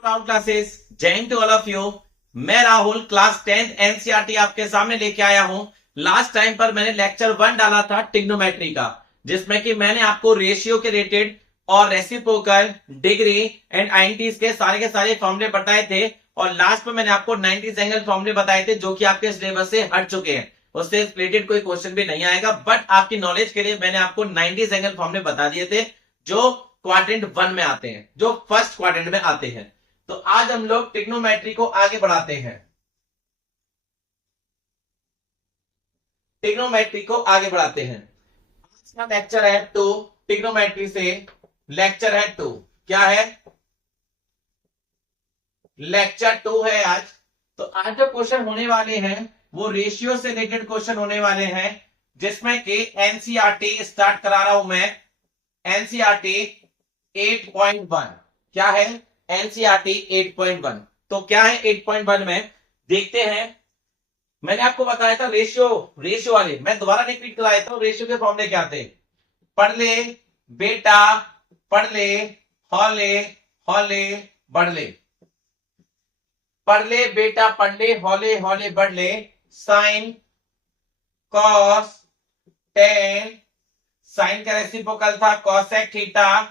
To Rahul classes. Jai Hind to all of you. मैं Rahul class 10th NCERT आपके सामने लेके आया हूं। लास्ट टाइम पर मैंने लेक्चर 1 डाला था ट्रिग्नोमेट्री का, जिसमें कि मैंने आपको रेशियो के रिलेटेड और रेसिप्रोकल, डिग्री एंड आइडेंटिटीज के सारे फॉर्मूले बताए थे। और लास्ट में मैंने आपको 90 एंगल फॉर्मूले बताए थे, जो कि आपके सिलेबस से हट चुके हैं। उससे रिलेटेड कोई क्वेश्चन भी नहीं आएगा, बट आपकी नॉलेज के लिए मैंने आपको 90 एंगल फॉर्मूले बता दिए थे, जो क्वाड्रेंट 1 में आते हैं, जो फर्स्ट क्वाड्रेंट में आते हैं। तो आज हम लोग ट्रिग्नोमेट्री को आगे बढ़ाते हैं। ट्रिग्नोमेट्री को आगे बढ़ाते हैं। आज का लेक्चर है 2, ट्रिग्नोमेट्री से लेक्चर है 2। क्या है? लेक्चर 2 है आज। तो आज जो क्वेश्चन होने वाले हैं वो रेशियो से रिलेटेड क्वेश्चन होने वाले हैं, जिसमें कि एनसीईआरटी स्टार्ट करा रहा हूं मैं। एनसीईआरटी 8.1 क्या है? एनसीईआरटी 8.1। तो क्या है 8.1 में? देखते हैं। मैंने आपको बताया था रेशियो वाले, मैं दोबारा रिपीट करा देता हूं। रेशियो के फॉर्मूले क्या थे? पढ़ ले बेटा, पढ़ ले, हौले हौले बढ़ ले। पढ़ ले बेटा, पढ़ ले, हौले हौले बढ़ ले। साइन कॉस टेन, साइन का रेसिप्रोकल था कॉसेक थीटा,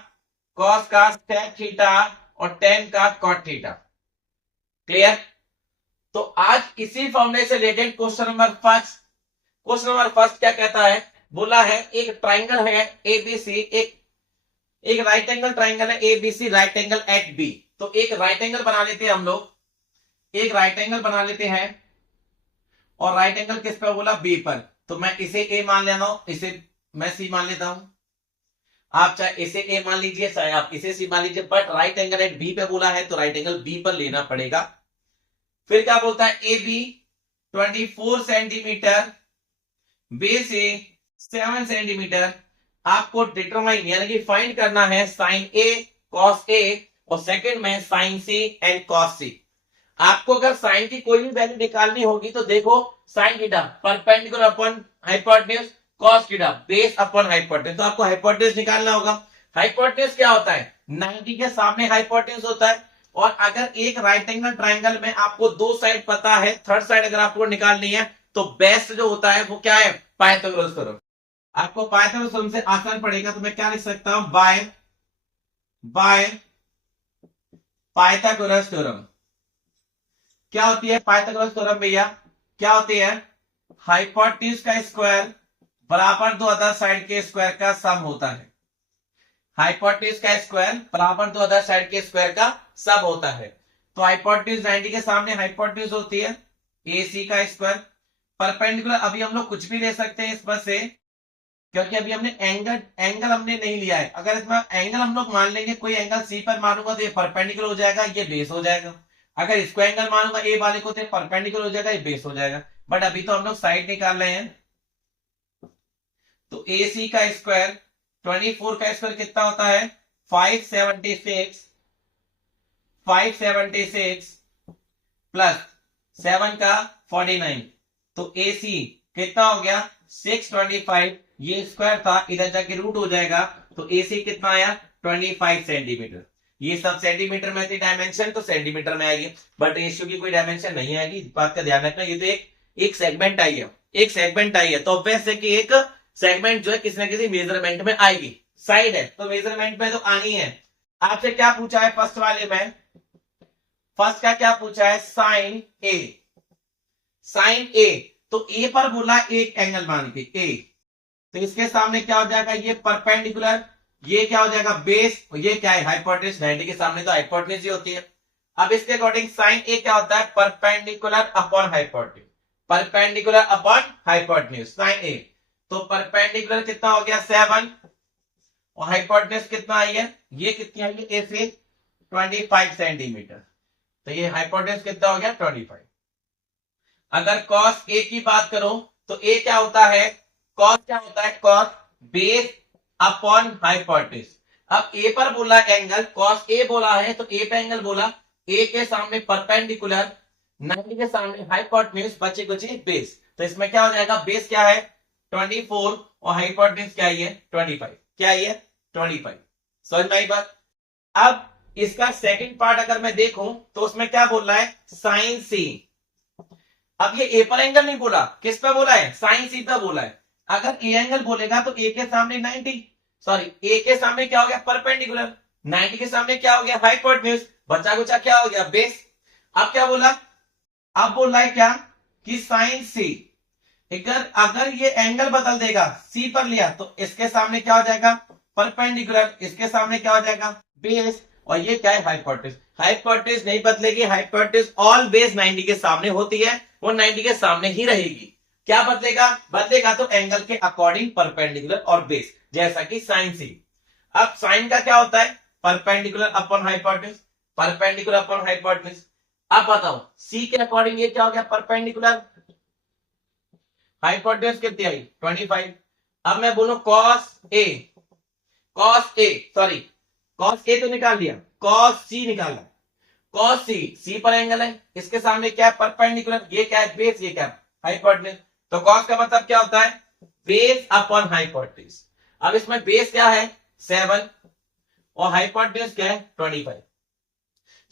कॉस का सेक थीटा और टेन का कॉट थीटा। क्लियर? तो आज इसी फॉर्मूले से रिलेटेड क्वेश्चन नंबर फर्स्ट क्या कहता है? बोला है एक ट्राइंगल है एबीसी, एक राइट एंगल ट्राइंगल है ABC, right angle at B. तो एक राइट एंगल बना लेते हैं हम लोग, एक राइट एंगल बना लेते हैं। और राइट एंगल किस पर बोला? बी पर। तो मैं इसे ए मान लेता हूं, इसे मैं सी मान लेता हूं। आप चाहे इसे ए मान लीजिए, चाहे आप इसे सी मान लीजिए, but right angle at B पे बोला है तो राइट एंगल बी पर लेना पड़ेगा। फिर क्या बोलता है? A B 24 centimetre, base A 7 centimetre. आपको डिटरमाइन यानी कि फाइंड करना है साइन ए कॉस ए और सेकंड में साइन सी एंड कॉस सी। आपको अगर साइन की कोई भी वैल्यू निकालनी होगी तो देखो, sine theta perpendicular upon hypotenuse, cos theta base upon hypotenuse. तो आपको हाइपोटेन्यूज निकालना होगा। हाइपोटेन्यूज क्या होता है? 90 के सामने हाइपोटेन्यूज होता है। और अगर एक राइट एंगल ट्राइंगल में आपको दो साइड पता है, थर्ड साइड अगर आपको निकालनी है तो बेस्ट जो होता है वो क्या है? Pythagoras theorem. आपको पाइथागोरस थ्योरम से आसान पड़ेगा, तो मैं क्या लिख सकता हूं? By Pythagoras theorem. क्या होती है पाइथागोरस थ्योरम भैया? क्या होती है? हाइपोटेन्यूज का स्क्वायर बराबर दो अदर साइड के स्क्वायर का सम होता है। हाइपोटेन्यूज का स्क्वायर बराबर दो अदर साइड के स्क्वायर का सम होता है। तो हाइपोटेन्यूज 90 के सामने हाइपोटेन्यूज होती है AC का स्क्वायर। परपेंडिकुलर अभी हम लोग कुछ भी ले सकते हैं इसमें से, क्योंकि अभी हमने एंगल हमने नहीं लिया है। अगर इसमें एंगल हम लोग मान लेंगे, कोई एंगल सी पर मानूंगा तो ये परपेंडिकुलर हो जाएगा, ये बेस हो जाएगा। अगर इसको एंगल मानूंगा ए वाले को तो परपेंडिकुलर हो जाएगा, ये बेस हो जाएगा। बट अभी तो हम लोग साइड निकाल रहे हैं। तो AC का स्क्वायर 24 का स्क्वायर कितना होता है? 576 प्लस 7 का 49। तो AC कितना हो गया? 625। ये स्क्वायर था, इधर जाके रूट हो जाएगा। तो AC कितना आया? 25 सेंटीमीटर। ये सब सेंटीमीटर में थी डायमेंशन, तो सेंटीमीटर में आएगी, बट रेशियो की कोई डायमेंशन नहीं आएगी। इस बात का ध्यान रखना। ये तो एक सेगमेंट आई है, एक सेगमेंट आई है, तो वैसे कि एक सेगमेंट जो है किसी ना किसी मेजरमेंट में आएगी। साइड है तो मेजरमेंट में तो आनी है। आपसे क्या पूछा है फर्स्ट वाले में? फर्स्ट का क्या पूछा है? Sign A. साइन ए, तो ए पर बोला एक एंगल मान के ए, तो इसके सामने क्या हो जाएगा? ये परपेंडिकुलर, ये क्या हो जाएगा? बेस, और ये क्या है? हाइपोटेन्यूज। 90 के सामने तो हाइपोटेन्यूज ही होती है। अब इसके अकॉर्डिंग साइन ए क्या होता है? Perpendicular upon hypotenuse, perpendicular upon hypotenuse sine A. तो परपेंडिकुलर कितना हो गया? 7 और हाइपोटेन्यूज कितना आई है? ये कितनी आई है? ए से 25 सेंटीमीटर। तो ये हाइपोटेन्यूज कितना हो गया? 25। अगर कॉस ए की बात करो तो ए क्या होता है? कॉस क्या होता है? Cos base upon hypotenuse. अब ए पर बोला एंगल, कॉस ए बोला है तो ए पे एंगल बोला, ए के सामने परपेंडिकुलर, 90 के सामने हाइपोटेन्यूज, बचे कुछ बेस। तो इसमें क्या हो जाएगा? बेस क्या है? 24 और हाइपोटेन्यूज क्या है? 25। क्या है? 25। समझ में आई बात? अब इसका सेकंड पार्ट अगर मैं देखूं तो उसमें क्या बोल रहा है, साइन सी। अब ये ए पर एंगल नहीं बोला, किस पे बोला है, साइन सी पे बोला है। अगर ए एंगल बोलेगा तो ए के सामने 90, सॉरी ए के सामने क्या हो गया, परपेंडिकुलर, 90 के सामने क्या हो गया, हाइपोटेन्यूज, बचा कुचा क्या हो गया, बेस। अब क्या बोला, अब बोल रहा है क्या कि साइन सी, अगर ये एंगल बदल देगा, सी पर लिया तो इसके सामने क्या हो जाएगा, परपेंडिकुलर, इसके सामने क्या हो जाएगा, बेस, और ये क्या है, हाइपोटेन्यूज। हाइपोटेन्यूज नहीं बदलेगी, हाइपोटेन्यूज ऑलवेज 90 के सामने होती है, वो 90 के सामने ही रहेगी। क्या बदलेगा, बदलेगा तो एंगल के अकॉर्डिंग परपेंडिकुलर और बेस, जैसा कि साइन सी। अब साइन का क्या होता है, perpendicular upon hypotenuse, perpendicular upon hypotenuse. अब बताओ सी के अकॉर्डिंग ये क्या हो गया, परपेंडिकुलर, हाइपोटेन्यूज कितनी आई, 25। अब मैं बोलूं cos A, cos A, sorry cos A तो निकाल लिया, कॉस सी निकालना, कॉस सी, सी पर एंगल है, इसके सामने क्या है, परपेंडिकुलर, ये क्या है, बेस, ये क्या है, हाइपोटेन्यूज। तो कॉस का मतलब क्या होता है, बेस अपॉन हाइपोटेन्यूज। अब इसमें बेस क्या है, 7, और हाइपोटेन्यूज क्या है, 25।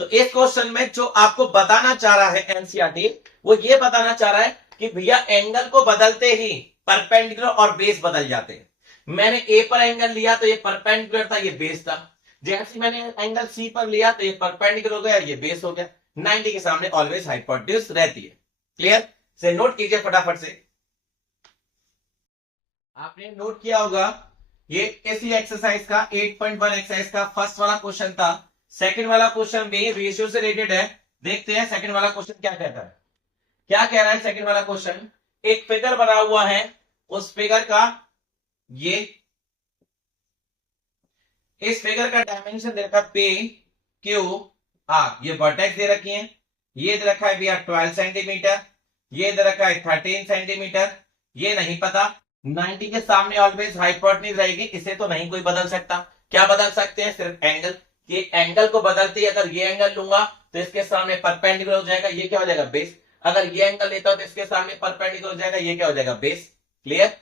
तो इस क्वेश्चन में जो आपको बताना चाह रहा है एनसीईआरटी, वो ये बताना चाह रहा है कि भैया एंगल को बदलते ही परपेंडिकुलर और बेस बदल जाते हैं। मैंने ए पर एंगल लिया तो ये परपेंडिकुलर था, ये बेस था। जैसे मैंने एंगल सी पर लिया तो ये परपेंडिकुलर हो गया, ये बेस हो गया। 90 के सामने ऑलवेज हाइपोटेन्यूज रहती है। क्लियर, से नोट कीजिए फटाफट से। आपने नोट किया होगा ये इसी एक्सरसाइज का 8.1 एक्सरसाइज का फर्स्ट वाला क्वेश्चन था। सेकंड वाला क्वेश्चन भी रेशियो से रिलेटेड है। देखते हैं सेकंड वाला क्वेश्चन क्या कहता है। क्या कह रहा है सेकंड वाला क्वेश्चन, एक फिगर बना हुआ है, उस फिगर का ये, इस फिगर का डायमेंशन दे रखा पे क्यू आर, ये वर्टेक्स दे रखी है, ये दे रखा है भैया 12 सेंटीमीटर, ये दे रखा है 13 सेंटीमीटर, ये नहीं पता। 90 के सामने ऑलवेज हाइपोटेन्यूज रहेगी, इसे तो नहीं कोई बदल सकता। क्या बदल सकते हैं, सिर्फ एंगल। ये एंगल को बदलती है, अगर ये एंगल लूंगा तो इसके सामने परपेंडिकुलर हो जाएगा, ये क्या हो जाएगा, बेस। अगर ये एंगल लेता हूं तो इसके सामने परपेंडिकुलर हो जाएगा, ये क्या हो जाएगा, बेस। क्लियर।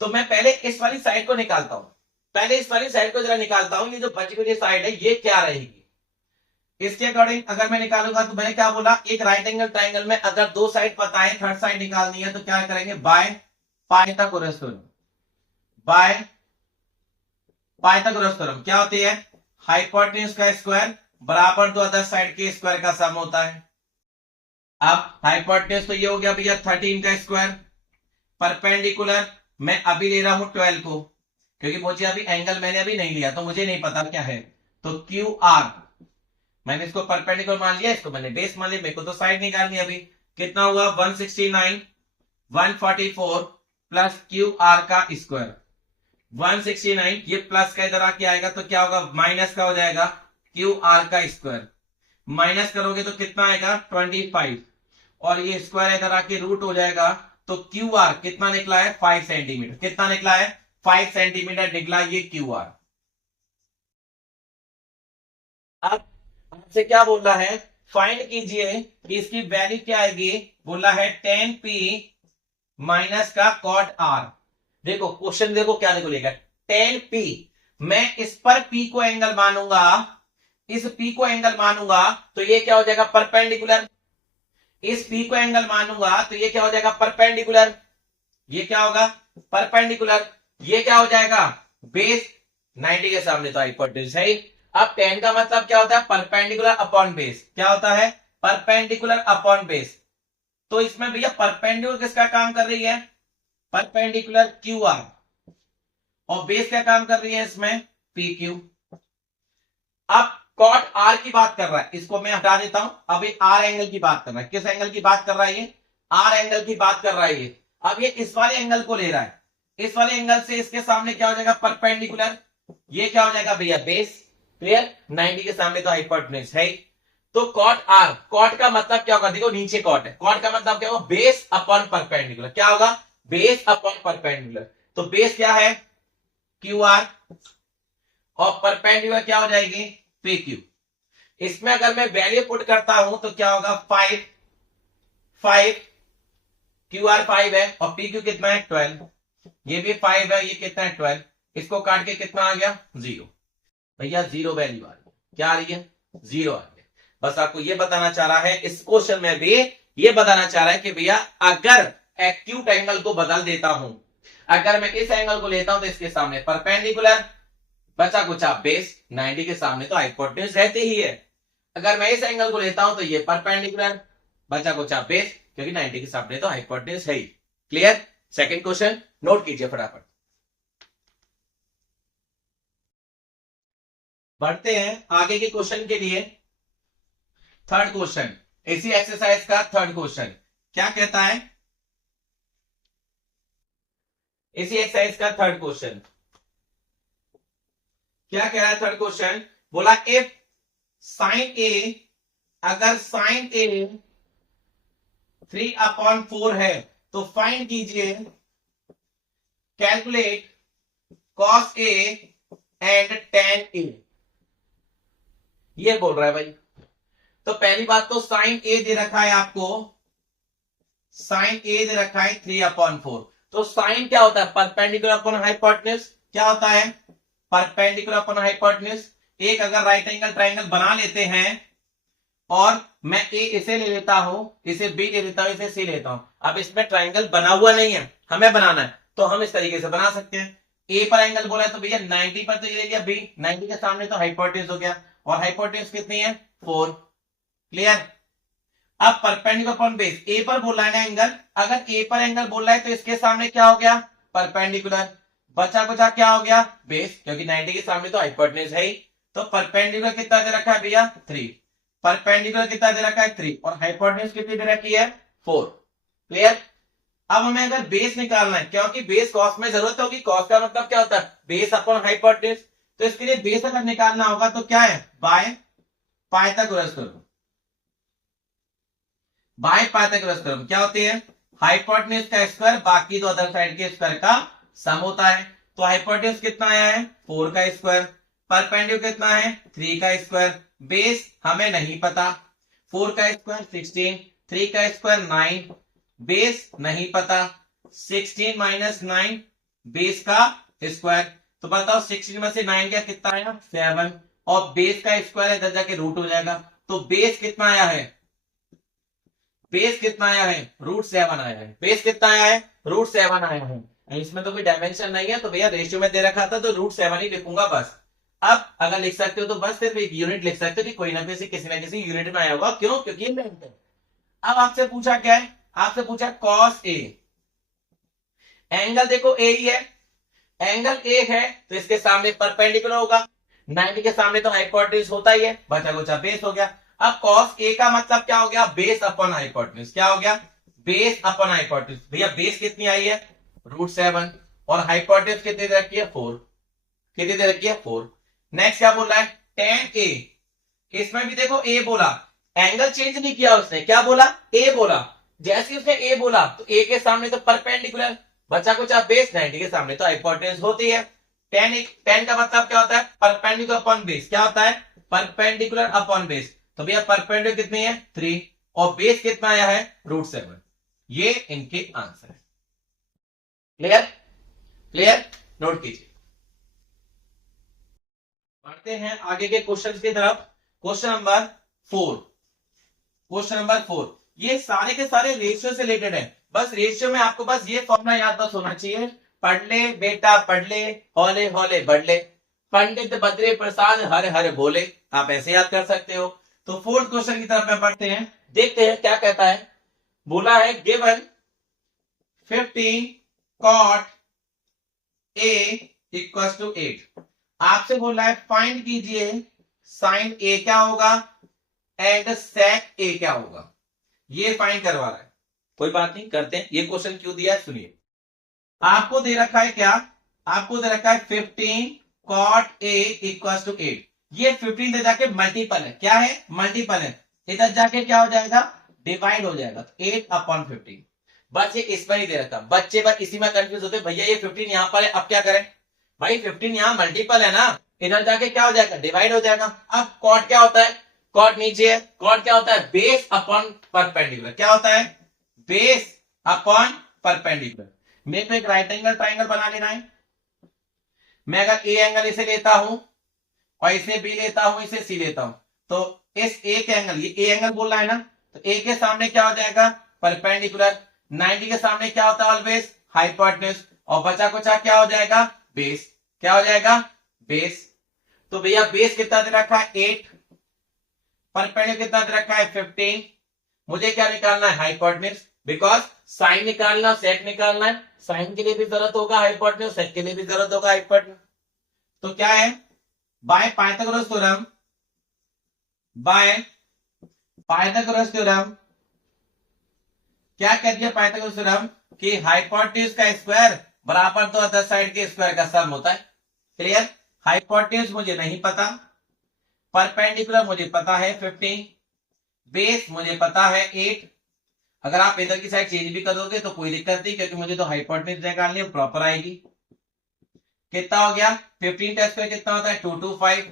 तो मैं पहले इस वाली साइड को निकालता हूं, पहले इस वाली साइड को जरा निकालता हूं। ये जो बची हुई साइड है ये क्या रहेगी, इसके अकॉर्डिंग अगर मैं निकालूंगा तो मैंने क्या बोला, एक राइट एंगल ट्राइंगल में अगर दो साइड पता है, थर्ड साइड निकालनी है तो क्या करेंगे, by Pythagoras theorem, by Pythagoras theorem क्या होती है, हाइपोटेन्यूज का स्क्वायर बराबर दो अदर साइड के स्क्वायर का सम होता है। अब हाइपोटेन्यूज तो ये हो गया भैया 13 का स्क्वायर, परपेंडिकुलर मैं अभी ले रहा हूं 12 को, क्योंकि मुझे अभी एंगल मैंने अभी नहीं लिया तो मुझे नहीं पता क्या है। तो क्यू आर मैंने इसको परपेंडिकुलर मान लिया, इसको मैंने बेस मान लिया, मेरे को तो साइड निकालनी अभी। कितना हुआ 169, 144 प्लस क्यू आर का स्क्वायर 169, ये प्लस का इधर आके आएगा तो क्या होगा, माइनस का हो जाएगा क्यू आर का स्क्वायर। माइनस करोगे तो कितना आएगा 25, और ये स्क्वायर इधर आके रूट हो जाएगा। तो क्यू आर कितना निकला है 5 सेंटीमीटर, कितना निकला है 5 सेंटीमीटर निकला ये क्यू आर। अब आपसे क्या बोल रहा है, फाइंड कीजिए कि इसकी वैल्यू क्या आएगी। बोला है 10p माइनस का कॉट आर। देखो क्वेश्चन देखो क्या देखो लेगा 10p, मैं इस पर p को एंगल मानूंगा, इस p को एंगल मानूंगा तो ये क्या हो जाएगा परपेंडिकुलर, इस p को एंगल मानूंगा तो ये क्या हो जाएगा परपेंडिकुलर, ये क्या होगा परपेंडिकुलर, ये क्या हो जाएगा बेस। 90 के सामने तो हाइपोटेन्यूज है। अब 10 का मतलब क्या होता है, परपेंडिकुलर अपॉन बेस। क्या होता है, परपेंडिकुलर अपॉन बेस। तो इसमें भैया परपेंडिकुलर किसका काम कर रही है, परपेंडिकुलर क्यू आर, और बेस क्या काम कर रही है इसमें, पी क्यू। अब कॉट आर की बात कर रहा है, इसको मैं हटा देता हूं, अभी आर एंगल की बात कर रहा है। किस एंगल की बात कर रहा है ये, आर एंगल की बात कर रहा है ये। अब ये इस वाले एंगल को ले रहा है, इस वाले एंगल से इसके सामने क्या हो जाएगा परपेंडिकुलर, ये क्या हो जाएगा भैया बेस। क्लियर, 90 के सामने तो हाइपोटेन्यूज है। तो कॉट आर, कॉट का मतलब क्या होगा, देखो नीचे कॉट है, कॉट का मतलब क्या होगा बेस अपॉन परपेंडिकुलर। क्या होगा, बेस अपॉन परपेंडिकुलर। तो बेस क्या है क्यू आर, और परपेंडिकुलर क्या हो जाएगी पी क्यू। इसमें अगर मैं वैल्यू पुट करता हूं तो क्या होगा 5 क्यू आर 5 है, और पी क्यू कितना है 12, ये भी 5 है, ये कितना है 12, इसको काट के कितना आ गया 0। भैया 0 वैल्यू आ रही है। क्या आ रही है? 0 आ रही है। बस आपको ये बताना चाह रहा है, इस क्वेश्चन में भी ये बताना चाह रहा है कि भैया अगर एक्यूट एंगल को बदल देता हूं, अगर मैं इस एंगल को लेता हूं तो इसके सामने परपेंडिकुलर, बचा कुछ आप बेस, 90 के सामने तो हाइपोटेन्यूज रहती ही है। अगर मैं इस एंगल को लेता हूं तो ये परपेंडिकुलर, बचा कुछ आप बेस, क्योंकि 90 के सामने तो हाइपोटेन्यूज है ही। क्लियर? सेकंड क्वेश्चन नोट कीजिए फटाफट। बढ़ते हैं आगे के क्वेश्चन के लिए। थर्ड क्वेश्चन, इसी एक्सरसाइज का थर्ड क्वेश्चन क्या कहता है? इसी एक्सरसाइज का थर्ड क्वेश्चन क्या कह रहा है? थर्ड क्वेश्चन बोला इफ साइन ए, अगर साइन ए 3/4 है तो फाइंड कीजिए, calculate cos A and tan A. ये बोल रहा है भाई। तो पहली बात तो साइन ए दे रखा है आपको, साइन ए दे रखा है 3/4। तो साइन क्या होता है? Perpendicular upon hypotenuse. क्या होता है? Perpendicular upon hypotenuse. एक अगर राइट एंगल ट्राइंगल बना लेते हैं और मैं ए इसे ले लेता हूं, इसे बी ले लेता हूं, इसे सी लेता हूं। अब इसमें ट्राइंगल बना हुआ नहीं है, हमें बनाना है, तो हम इस तरीके से बना सकते हैं। ए पर एंगल बोला है तो भैया 90 पर तो ये ले लिया बी, 90 के सामने तो हाइपोटेन्यूज हो गया, और हाइपोटेन्यूज कितनी है? 4। क्लियर? अब परपेंडिकुलर अपॉन बेस, ए पर बोला है ना एंगल, अगर ए पर एंगल बोल रहा है तो इसके सामने क्या हो गया? परपेंडिकुलर। बचा कुचा क्या हो गया? बेस, क्योंकि 90 के सामने तो हाइपोटेन्यूज है ही। तो परपेंडिकुलर कितना दे रखा है भैया? 3। परपेंडिकुलर कितना दे रखा है? 3, और हाइपोटेन्यूज कितनी दे रखी है? 4। क्लियर? अब हमें अगर बेस निकालना है, क्योंकि बेस कॉस में जरूरत होगी, कॉस का मतलब क्या होता है? Base upon hypotenuse. तो इसके लिए बेस अगर निकालना होगा तो क्या है? By Pythagoras theorem. By Pythagoras theorem क्या होती है? हाइपोटेन्यूज का स्क्वायर बाकी दो अदर साइड के स्क्वायर का सम होता है। तो हाइपोटेन्यूज कितना आया है? 4 का स्क्वायर। परपेंडिकुलर कितना है? 3 का स्क्वायर। बेस हमें नहीं पता, 4 का स्क्वायर 16, 3 का स्क्वायर 9, बेस नहीं पता, 16 माइनस 9 बेस का स्क्वायर। तो बताओ 16 में से 9 क्या कितना आया? 7, और बेस का स्क्वायर इधर जाके रूट हो जाएगा। तो बेस कितना आया है? बेस कितना आया है? √7 आया है। बेस कितना आया है? √7 आया है। इसमें तो कोई डायमेंशन नहीं है, तो भैया रेशियो में दे रखा था तो √7 ही लिखूंगा बस। अब अगर लिख सकते हो तो बस सिर्फ एक यूनिट लिख सकते हो कि कोई ना किसी ना किसी यूनिट में आया होगा। क्यों? क्योंकि ये लेंथ है। अब आपसे पूछा क्या है? आपसे पूछा कॉस ए। एंगल देखो ए ही है, एंगल ए है तो इसके सामने परपेंडिकुलर होगा, 90 के सामने तो हाइपोटेन्यूज होता ही है, बचा कुचा बेस हो गया। अब कॉस ए का मतलब क्या हो गया? Base upon hypotenuse. क्या हो गया? Base upon hypotenuse. भैया बेस कितनी आई है? √7, और हाइपोटेन्यूज कितनी दे रखी है? 4। कितनी दे रखी है? 4। नेक्स्ट क्या बोल रहा है? tan ए। इसमें भी देखो ए बोला, एंगल चेंज नहीं किया उसने, क्या बोला? ए बोला। जैसे उसने ए बोला तो ए के सामने तो परपेंडिकुलर, बचा कुछ आप बेस, 90 के सामने तो हाइपोटेन्यूज होती है। tan का मतलब क्या होता है? Perpendicular upon base. क्या होता है? Perpendicular upon base. तो भैया परपेंडिकुलर कितनी है? 3, और बेस कितना आया है? √7। ये इनके आंसर है। क्लियर? क्लियर? नोट कीजिए। बढ़ते हैं आगे के क्वेश्चन की तरफ। Question number 4। क्वेश्चन नंबर 4, ये सारे के सारे रेशियो से रिलेटेड है। बस रेशियो में आपको बस ये फॉर्मूला याद बस होना चाहिए, पढ़ ले बेटा पढ़ ले, हौले हौले बढ़ ले, पंडित बद्री प्रसाद हर हर बोले। आप ऐसे याद कर सकते हो। तो फोर्थ क्वेश्चन की तरफ में बढ़ते हैं, देखते हैं क्या कहता है। बोला है given 15 cot a equal to 8। आपसे बोला है फाइंड कीजिए साइन ए क्या होगा एंड सेक ए क्या होगा। ये फाइंड करवा रहा है। कोई बात नहीं, करते हैं। ये क्वेश्चन क्यों दिया है सुनिए। आपको दे रखा है क्या? आपको दे रखा है 15 cot a इक्वल टू 8। ये 15 इधर जाके मल्टीपल है। क्या है? मल्टीपल है। इधर जाके क्या हो जाएगा? डिवाइड हो जाएगा। 8/15। बस ये इस पर ही दे रखा। बच्चे बस इसी में कंफ्यूज होते, भैया ये 15 यहां पर है, अब क्या करें? भाई 15 यहां मल्टीपल है ना, इधर जाके क्या हो जाएगा? डिवाइड हो जाएगा। अब कॉट क्या होता है? कॉट नीचे है। कॉट क्या होता है? Base upon perpendicular. क्या होता है? Base upon perpendicular. मेरे को एक राइट एंगल ट्राइंगल बना लेना है। मैं अगर ए एंगल इसे लेता हूं और इसे बी लेता हूं, इसे सी लेता हूं, तो इस ए के एंगल, ये ए एंगल बोल रहा है ना, तो ए के सामने क्या हो जाएगा परपेंडिकुलर, 90 के सामने क्या होता है ऑलवेज हाइपोटेन्यूज, और बचा कुचा क्या हो जाएगा बेस, क्या हो जाएगा बेस। तो भैया बेस कितना दे रखा है 8, परपेंडिकुलर कितना दे रखा है 15, मुझे क्या निकालना है हाइपोटेन्यूज, बिकॉज साइन निकालना सेक निकालना है, साइन के लिए भी जरूरत होगा हाइपोटेन्यूज, सेक के लिए भी जरूरत होगा हाइपोटेन्यूज। तो क्या है by Pythagoras theorem, by Pythagoras theorem क्या कह दिया पाइथागोरस थ्योरम कि हाइपोटेन्यूज का स्क्वायर बराबर तो अदर साइड के स्क्वायर का सम होता है। क्लियर, हाइपोटेन्यूज मुझे नहीं पता, परपेंडिकुलर मुझे पता है 15, बेस मुझे पता है 8। अगर आप इधर की साइड चेंज भी कर दोगे तो कोई दिक्कत नहीं, क्योंकि मुझे तो हाइपोटेन्यूज निकालनी है, प्रॉपर आएगी। कितना हो गया 15 का स्क्वायर कितना होता है 225,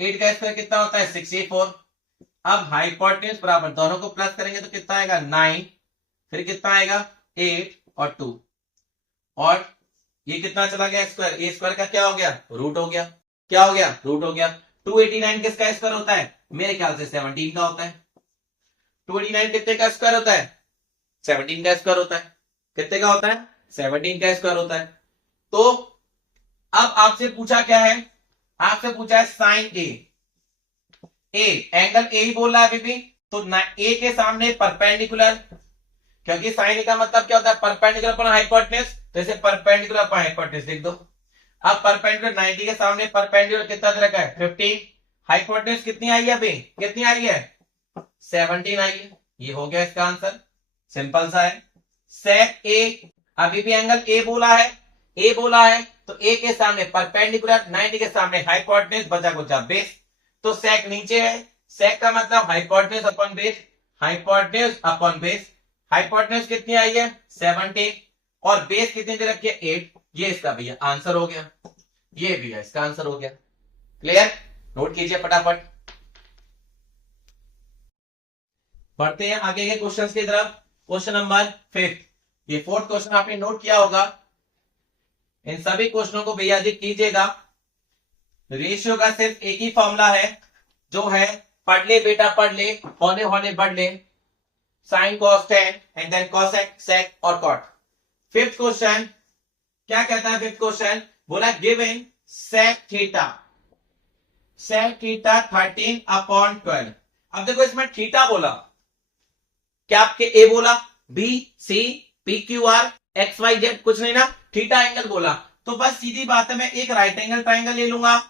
8 का स्क्वायर कितना होता है 64। अब हाइपोटेन्यूज बराबर दोनों को प्लस करेंगे तो कितना आएगा 9, फिर कितना आएगा 8 और 2, और ये कितना चला गया स्क्वायर, ए स्क्वायर का क्या हो गया रूट हो गया, क्या हो गया रूट हो गया। 289 किसका स्क्वायर होता है, मेरे ख्याल से 17 का होता है। 289 कितने का स्क्वायर होता है 17 का स्क्वायर होता है, कितने का होता है 17 का स्क्वायर होता है। तो अब आपसे पूछा क्या है, आपसे पूछा है साइन ए एंगल ए ही बोल रहा है अभी भी, तो ए के सामने परपेंडिकुलर, क्योंकि साइन ए का मतलब क्या होता है परपेंडिकुलर अपॉन हाइपोटेन्यूज, तो इसे परपेंडिकुलर अपॉन हाइपोटेन्यूज लिख दो। अब परपेंडिकुलर 90 के सामने परपेंडिकुलर कितना दे रखा है 15, हाइपोटेन्यूज कितनी आई है अभी, कितनी आई है 17 आई है, ये हो गया इसका आंसर, सिंपल सा है। सेक ए, अभी भी एंगल ए बोला है, ए बोला है तो ए के सामने परपेंडिकुलर, 90 के सामने हाइपोटेन्यूज, बचा कुचा बेस, तो सेक नीचे है, सेक का मतलब hypotenuse upon base, hypotenuse upon base, hypotenuse कितनी आई है 17 और बेस कितनी दे रखी है 8, ये इसका भैया आंसर हो गया, ये भैया इसका आंसर हो गया। क्लियर, नोट कीजिए फटाफट, बढ़ते हैं आगे के क्वेश्चंस की तरफ। क्वेश्चन नंबर 5, ये 4th क्वेश्चन आपने नोट किया होगा, इन सभी क्वेश्चनों को भैया जी कीजिएगा। रेशियो का सिर्फ एक ही फॉर्मूला है, जो है पढ़ ले बेटा पढ़ ले, होने होने बढ़ ले, sine cos tan and then cosec sec और कॉट। 5th क्वेश्चन क्या कहता है, 5th क्वेश्चन बोला गिवन सेक थीटा 13/12। अब देखो इसमें थीटा बोला, क्या आपके ए बोला B C P Q R X Y Z कुछ नहीं ना, थीटा एंगल बोला, तो बस सीधी बात है मैं एक राइट एंगल ट्राइंगल ले लूंगा,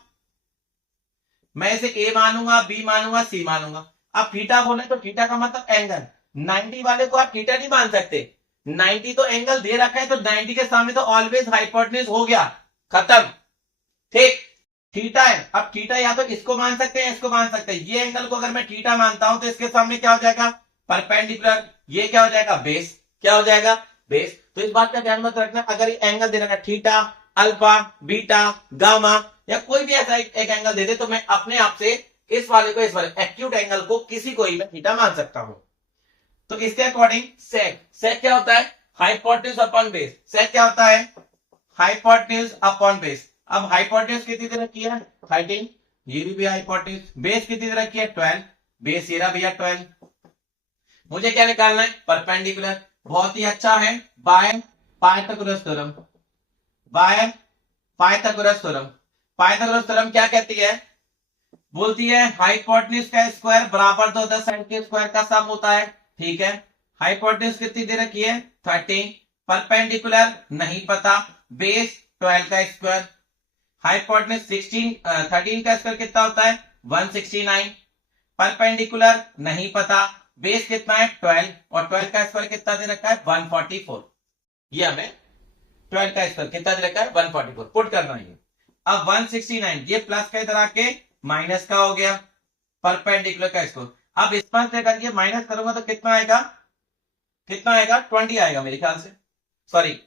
मैं इसे ए मानूंगा बी मानूंगा सी मानूंगा। अब थीटा बोले तो थीटा का मतलब एंगल, 90 वाले को आप थीटा नहीं मान सकते, 90 तो एंगल दे रखा है, तो 90 के सामने तो ऑलवेज हाइपोटेन्यूज हो गया, खत्म, ठीक। थीटा है, अब थीटा या तो इसको मान सकते हैं इसको मान सकते हैं, ये एंगल को अगर मैं थीटा मानता हूं तो इसके सामने क्या हो जाएगा परपेंडिकुलर, ये क्या हो जाएगा बेस, क्या हो जाएगा बेस। तो इस बात का ध्यान मत रखना, अगर ये एंगल दे रखा है थीटा अल्फा बीटा गामा या कोई भी ऐसा एक एंगल दे दे, तो मैं अपने आप से इस वाले को, इस वाले एक्यूट एंगल को किसी को ही मैं थीटा मान सकता हूं। तो इसके अकॉर्डिंग सेक, सेक क्या होता है हाइपोटेन्यूज अपॉन बेस, सेक क्या होता है हाइपोटेन्यूज अपॉन बेस। अब हाइपोटेन्यूज कितनी दे रखी है 13, ये भी हाइपोटेन्यूज, बेस कितनी दे रखी है 12, बेस ये रहा भैया 12। मुझे क्या निकालना है परपेंडिकुलर, बहुत ही अच्छा है, by Pythagoras theorem, by Pythagoras theorem. Pythagoras theorem क्या कहती है, बोलती है हाइपोटेन्यूज का स्क्वायर बराबर तो अदर साइड के स्क्वायर का सम होता है, ठीक है। हाइपोटेन्यूज कितनी दे रखी है 13, परपेंडिकुलर नहीं पता, बेस 12 का स्क्वायर, हाइपोटेन्यूज 13 का स्क्वायर कितना होता है 169, परपेंडिकुलर नहीं पता, बेस कितना है 12 और 12 का स्क्वायर कितना दे रखा है 144, ये हमें 12 का स्क्वायर कितना दे रखा है 144 पुट करना है। अब 169 ये प्लस का इधर आके माइनस का हो गया, परपेंडिकुलर का स्क्वायर, अब इस पर से करके माइनस करूंगा तो कितना आएगा, कितना आएगा 20 आएगा मेरे ख्याल से, सॉरी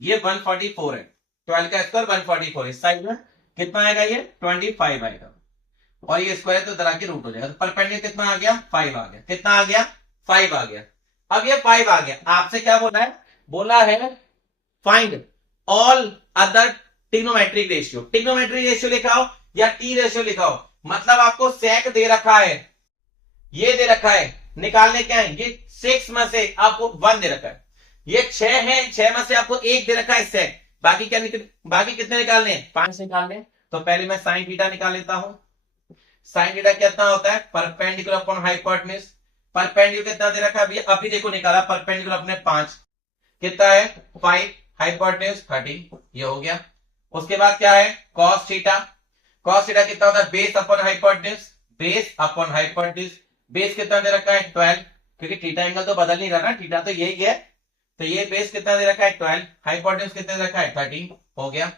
ये 144 है, 12 का स्क्वायर 144, इस साइड में कितना आएगा ये 25 आएगा, और ये स्क्वायर तो इधर आके रूट हो जाएगा, तो परपेंडिकुलर कितना आ गया 5 आ गया, कितना आ गया 5 आ गया। अब ये 5 आ गया, आपसे क्या बोला है, बोला है find all other trigonometric ratio, trigonometric ratio लिखाओ, या टी रेशियो लिखाओ, मतलब आपको सेक दे रखा है, ये दे रखा है, निकालने क्या है, ये 6 में से आपको 1 दे रखा है, ये 6 है, 6 में से आपको 1 दे रखा है सेक, बाकी क्या बाकी कितने निकालने हैं, 5 निकालने। तो पहले मैं साइन थीटा निकाल लेता हूं। साइन थीटा कितना होता है, परपेंडिकुलर अपॉन हाइपोटेन्यूज। परपेंडिकुलर कितना दे रखा है अभी, अभी देखो निकाला परपेंडिकुलर अपने 5, कितना है 5, हाइपोटेन्यूज 30, ये हो गया। उसके बाद क्या है कॉस थीटा, कॉस थीटा कितना होता है base upon hypotenuse, base upon hypotenuse, base कितना दे रखा है 12, क्योंकि थीटा एंगल तो बदल नहीं रहा ना, थीटा तो यही है, तो ये बेस कितना दे रखा है 12, हाइपोटेन्यूज कितना दे रखा है 13, हो गया।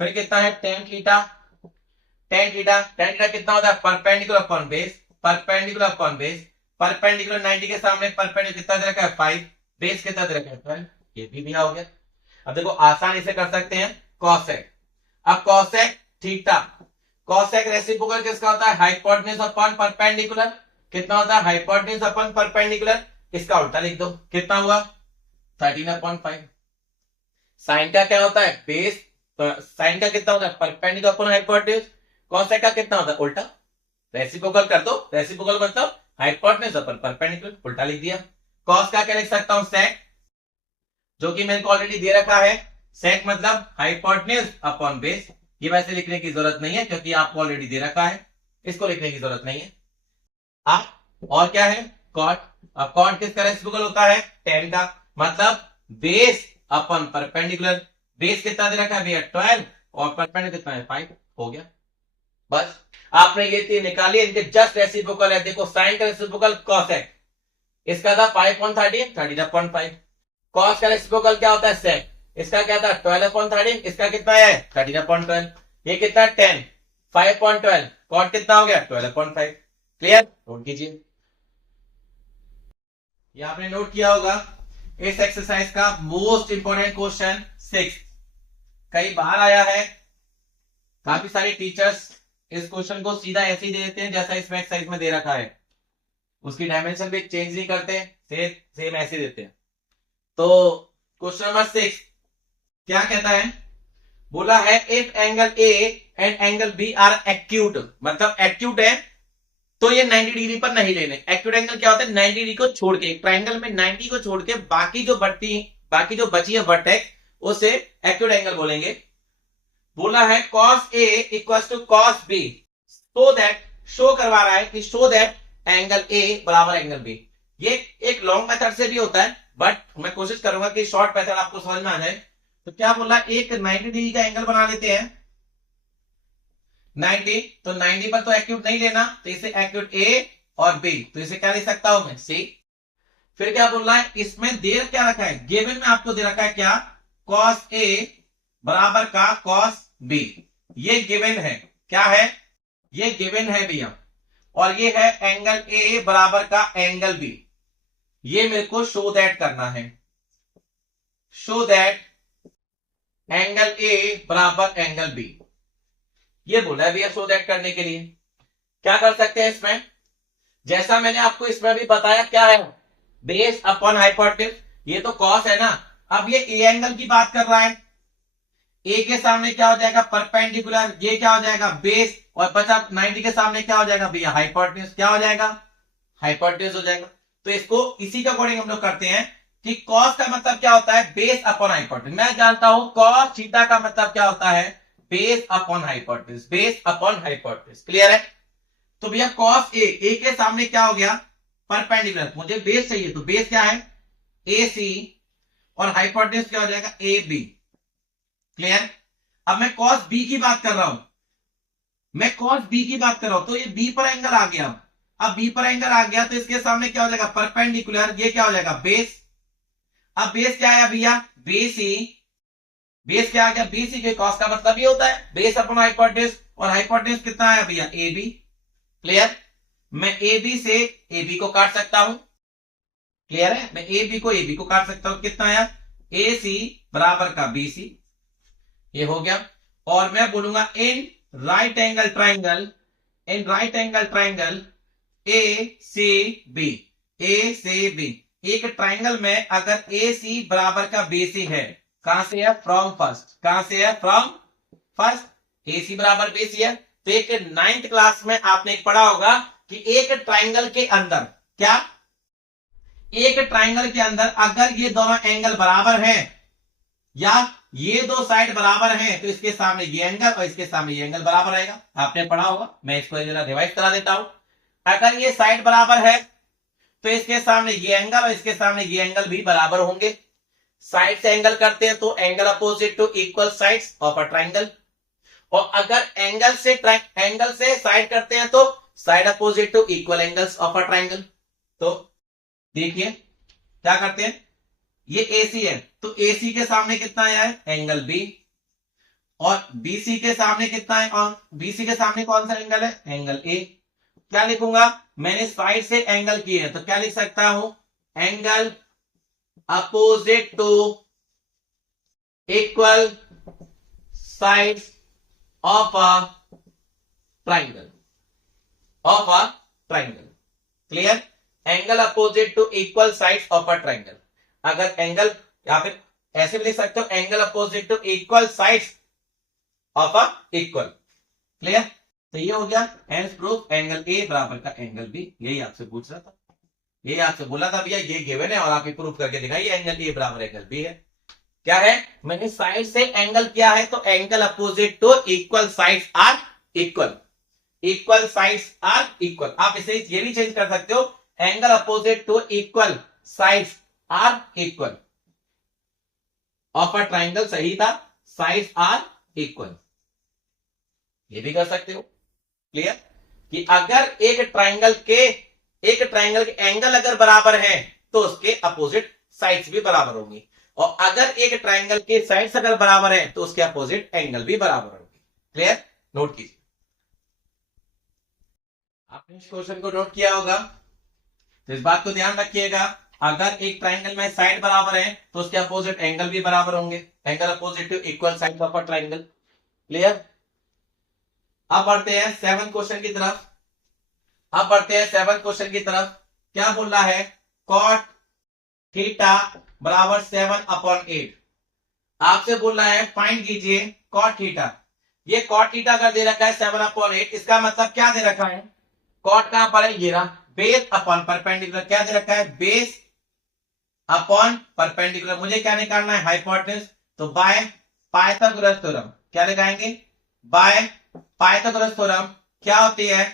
फिर कितना है tan theta, tan theta, tan theta कितना होता है perpendicular upon base, perpendicular upon base, perpendicular 90 के सामने परपेंडिकुलर कितना दे रखा है 5, बेस कितना दे रखा है 12, ये भी दिया हो गया। अब देखो आसानी से कर सकते हैं कॉसेक। अब कॉसेक थीटा, कॉसेक रेसिप्रोकल किसका होता है हाइपोटेन्यूज अपॉन परपेंडिकुलर, कितना होता है हाइपोटेन्यूज अपॉन परपेंडिकुलर, इसका उल्टा लिख दो, कितना हुआ 13/5। साइन का क्या होता है बेस, साइन का कितना होता है परपेंडिकुलर अपॉन हाइपोटेन्यूज, कॉसेक का कितना होता है उल्टा, रेसिप्रोकल कर दो, रेसिप्रोकल मतलब हाइपोटेन्यूज अपॉन परपेंडिकुलर, उल्टा लिख दिया। कॉस का क्या लिख सकता हूं सेक, जो कि मेरे को ऑलरेडी दे रखा है, सेक मतलब हाइपोटेन्यूज अपॉन बेस, ये वैसे लिखने की जरूरत नहीं है क्योंकि आपको ऑलरेडी दे रखा है, इसको लिखने की जरूरत नहीं है। आप और क्या है कॉट, अब कॉट किसका रेसिप्रोकल होता है टेन का, मतलब बेस अपॉन परपेंडिकुलर, बेस कितना दे रखा है भैया 12 और परपेंडिकुलर कितना है 5, हो गया। बस आपने ये तीन निकाली, इनके जस्ट रेसिप्रोकल है। देखो साइन का रेसिप्रोकल कॉसेक, इसका था 5/13, 13/5। कॉस का रेसिप्रोकल क्या होता है सेक, इसका क्या था 12/13, इसका कितना है 13/12, ये कितना 10, 5/12, कॉट कितना हो गया 12/5। क्लियर, नोट कीजिए, ये आपने नोट किया होगा। इस एक्सरसाइज का मोस्ट इंपोर्टेंट क्वेश्चन 6 कई बार आया है, काफी सारे टीचर्स इस क्वेश्चन को सीधा ऐसे ही दे देते हैं जैसा इसमें एक्सरसाइज में दे रखा है, उसकी डायमेंशन भी चेंज नहीं करते, सेम ऐसे देते हैं। तो क्वेश्चन नंबर 6 क्या कहता है, बोला है if angle A and angle B are acute, मतलब एक्यूट है तो ये 90 डिग्री पर नहीं लेने। एक्यूट एंगल क्या होता है 90 डिग्री को छोड़ के, एक ट्राइंगल में 90 को छोड़ के बाकी जो बची है वर्टेक्स उसे एक्यूट एंगल बोलेंगे। बोला है cos A equal to cos B, so that, show करवा रहा है कि शो दैट एंगल A बराबर एंगल B। ये एक लॉन्ग मेथड से भी होता है बट मैं कोशिश करूंगा कि शॉर्ट मेथड आपको समझ में आ जाए। तो क्या बोला एक 90 डिग्री का एंगल बना लेते हैं 90, तो 90 पर तो एक्यूट नहीं लेना, तो इसे एक्यूट A और B, तो इसे क्या ले सकता हूं मैं C। फिर क्या बोल रहा है इसमें दे क्या रखा है, गिवन में आपको दे रखा है क्या cos A बराबर का cos B, ये गिवन है, क्या है ये गिवन है भैया, और ये है एंगल A बराबर का एंगल B, ये मेरे को शो दैट करना है, शो दैट एंगल A बराबर एंगल B, ये बोला है भैया शो दैट करने के लिए। क्या कर सकते हैं इसमें, जैसा मैंने आपको इसमें भी बताया क्या है बेस अपॉन हाइपोटेन्यूज, ये तो कॉस है ना, अब ये ए एंगल की बात कर रहा है, ए के सामने क्या हो जाएगा परपेंडिकुलर, ये क्या हो जाएगा बेस, और बचा 90 के सामने क्या हो जाएगा भैया हाइपोटेन्यूज, क्या हो जाएगा हाइपोटेन्यूज हो जाएगा। तो इसको इसी के अकॉर्डिंग हम लोग करते हैं कि कॉस का मतलब क्या होता है बेस अपॉन हाइपोटेन्यूज, मैं जानता हूं कॉस थीटा का मतलब क्या होता है base upon hypotenuse, base upon hypotenuse, clear है। तो भैया कॉस ए के सामने क्या हो गया परपेंडिकुलर, मुझे बेस चाहिए तो बेस क्या है ए सी और हाइपोटेन्यूज क्या हो जाएगा ए बी, क्लियर। अब मैं कॉस बी की बात कर रहा हूं, मैं कॉस बी की बात कर रहा हूं, तो ये बी पर एंगल आ गया, अब बी पर एंगल आ गया तो इसके सामने क्या हो जाएगा परपेंडिकुलर, ये क्या हो जाएगा बेस। अब बेस क्या है भैया बीसी, बेस क्या आ गया बीसी के, कॉस का मतलब ये होता है बेस अपॉन हाइपोटेन्यूज, और हाइपोटेन्यूज कितना आया भैया ए बी, क्लियर। मैं ए बी से ए बी को काट सकता हूं, क्लियर है, मैं ए बी को काट सकता हूं, कितना आया ए सी बराबर का बी सी, ये हो गया। और मैं बोलूंगा in right angle triangle, in right angle triangle A C B, A C B, एक ट्राइंगल में अगर ए सी बराबर का बी सी है, कहां से है फ्रॉम फर्स्ट, कहां से है फ्रॉम फर्स्ट, ए सी बराबर बी सी है, तो एक 9th क्लास में आपने एक पढ़ा होगा कि एक ट्राइंगल के अंदर क्या, एक ट्राइंगल के अंदर अगर ये दोनों एंगल बराबर हैं या ये दो साइड बराबर हैं तो इसके सामने ये एंगल और इसके सामने ये एंगल बराबर आएगा। आपने पढ़ा होगा, मैं इसको जरा रिवाइज करा देता हूं। अगर ये साइड बराबर है तो इसके सामने ये एंगल और इसके सामने ये एंगल भी बराबर होंगे। साइड से एंगल करते हैं तो angle opposite to equal sides of a triangle, और अगर एंगल से साइड करते हैं तो side opposite to equal angles of a triangle. तो देखिए क्या करते हैं, ये AC है तो AC के सामने कितना आया है, एंगल B, और BC के सामने कितना है, और BC के सामने कौन सा एंगल है, एंगल A। क्या लिखूंगा, मैंने साइड से एंगल किए हैं तो क्या लिख सकता हूं, angle opposite to equal sides of a triangle, of a triangle. Clear, angle opposite to equal sides of a triangle. अगर एंगल, या फिर ऐसे भी लिख सकते हो, angle opposite to equal sides of a equal. Clear, तो ये हो गया हेंस प्रूफ एंगल ए बराबर का एंगल बी। यही आपसे पूछ रहा था, यही आपसे बोला था भैया ये गिवन है और आप प्रूफ करके दिखाइए एंगल ए बराबर एंगल बी है। क्या है, मैंने साइड से एंगल किया है तो angle opposite to equal sides are equal, equal sides are equal. आप इसे ये भी चेंज कर सकते हो, angle opposite to equal sides are equal of a triangle. सही था, साइड्स आर इक्वल, ये भी कर सकते हो। क्लियर, कि अगर एक ट्राइंगल के एंगल अगर बराबर है तो उसके अपोजिट साइड्स भी बराबर होंगी, और अगर एक ट्राइंगल के साइड्स अगर बराबर है तो उसके अपोजिट एंगल भी बराबर होंगे। क्लियर, नोट कीजिए, आपने इस क्वेश्चन को नोट किया होगा तो इस बात को ध्यान रखिएगा, अगर एक ट्राइंगल में साइड बराबर है तो उसके अपोजिट एंगल भी बराबर होंगे, angle opposite to equal sides of a triangle. Clear, अब बढ़ते हैं 7th क्वेश्चन की तरफ। अब बढ़ते हैं 7th क्वेश्चन की तरफ। क्या बोल रहा है, कॉट थीटा बराबर 7/8। आपसे बोल रहा है फाइंड कीजिए कॉट थीटा। ये कॉट थीटा का दे रखा है 7/8, इसका मतलब क्या दे रखा है, कॉट कहां पर है, ये रहा, बेस अपॉन परपेंडिकुलर। क्या दे रखा है, बेस अपॉन परपेंडिकुलर। मुझे क्या निकालना है, हाइपोटेन्यूज। तो बाय पाइथागोरस थ्योरम, क्या लगाएंगे, बाय पाइथागोरस थ्योरम क्या होती है,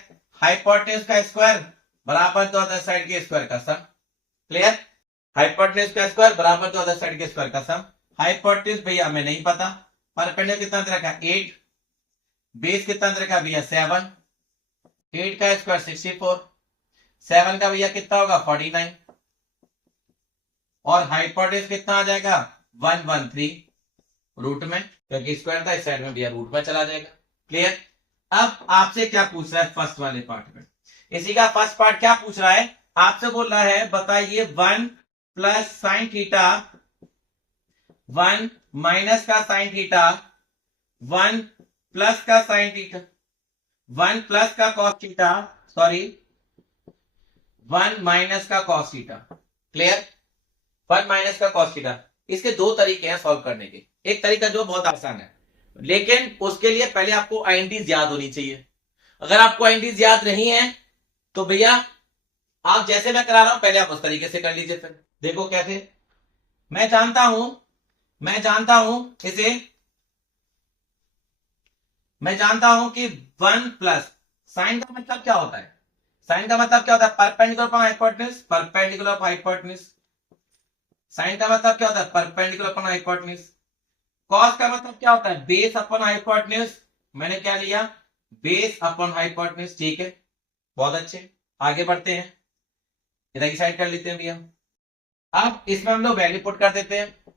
हाइपोटेन्यूज का स्क्वायर बराबर तो अदर साइड के स्क्वायर का सम। क्लियर, हाइपोटेन्यूज का स्क्वायर बराबर तो अदर साइड के स्क्वायर का सम। हाइपोटेन्यूज भैया हमें नहीं पता, परपेंडिकुलर कितना दे रखा है 8, बेस कितना दे रखा है भैया 7, 8 का स्क्वायर 64, 7 का भैया कितना होगा 49, और हाइपोटेन्यूज कितना आ जाएगा 113 रूट में, क्योंकि स्क्वायर था इस साइड में भैया रूट में चला जाएगा। क्लियर, अब आपसे क्या पूछ रहा है फर्स्ट वाले पार्ट में, इसी का फर्स्ट पार्ट क्या पूछ रहा है, आपसे बोल रहा है बताइए 1 प्लस साइन थीटा, 1 माइनस का साइन थीटा, 1 प्लस का साइन थीटा, 1 प्लस का कॉस थीटा, सॉरी 1 माइनस का कॉस थीटा। क्लियर, 1 माइनस का कॉस थीटा। इसके दो तरीके हैं सॉल्व करने के, एक तरीका जो बहुत आसान है, लेकिन उसके लिए पहले आपको आइडेंटिटीज याद होनी चाहिए। अगर आपको आइडेंटिटीज याद नहीं है तो भैया आप जैसे मैं करा रहा हूं पहले आप उस तरीके से कर लीजिए। फिर देखो कैसे, मैं जानता हूं इसे, मैं जानता हूं कि 1 प्लस साइन का मतलब क्या होता है, साइन का मतलब क्या होता है, perpendicular upon hypotenuse, perpendicular upon hypotenuse. Sine का मतलब क्या होता है, परपेंडिकुलर अपॉन हाइपोटेन्यूज। कॉस का मतलब क्या होता है, बेस अपॉन हाइपोटेन्यूज। मैंने क्या लिया, बेस अपॉन हाइपोटेन्यूज। ठीक है, बहुत अच्छे, आगे बढ़ते हैं, इधर की साइड कर लेते हैं भैया। अब इसमें हम लोग वैल्यू पुट कर देते हैं,